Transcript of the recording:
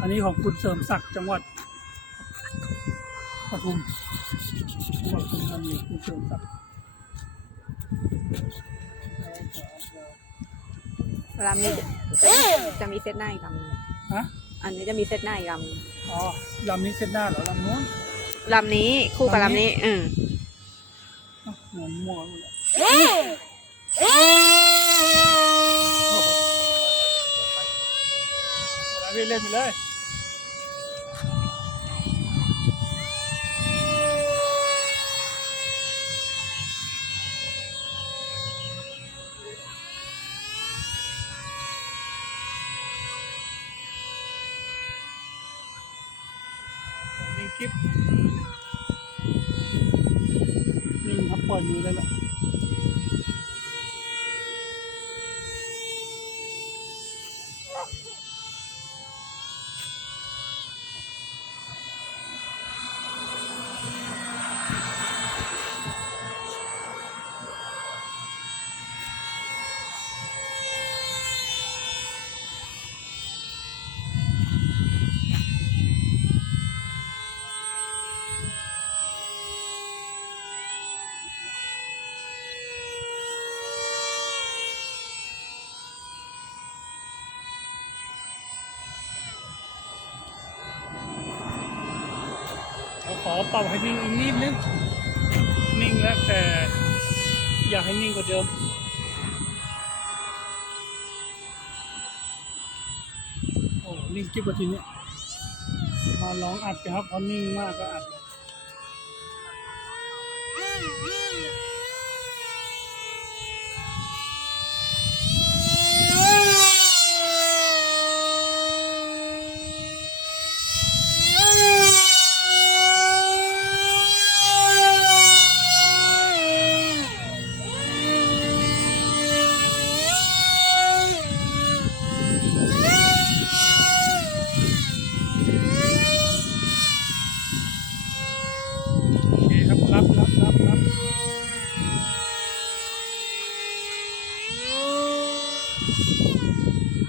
อันนี้ของคุณเสริมศักดิ์จังหวัดปทุมจังหวัดปทุมธานีคุณเสริมศักดิ์ลำนี้จะมีเซตหน้าอีกลำหนึงฮะอันนี้จะมีเซตหน้าอีกลำหนึ่งอ๋อลำนี้เส้นหน้าเหรอลำนู้นลำนี้คู่กับลำนี้ลำนี้อืม อ้าวหมุนมั่วหมดแล้วพี่เล่นไปเลย นิ่งคลิปนิ่งครับปล่ ขาขอปรับให้นิ่งอีกนิดนึงนิ่งแล้วแต่อยากให้นิ่งกว่าเดิมโอ้นิ่งกิ๊บกว่าทีนี้มาลองอัดกันครับเพราะนิ่งมากก็อัดเลย じゃん!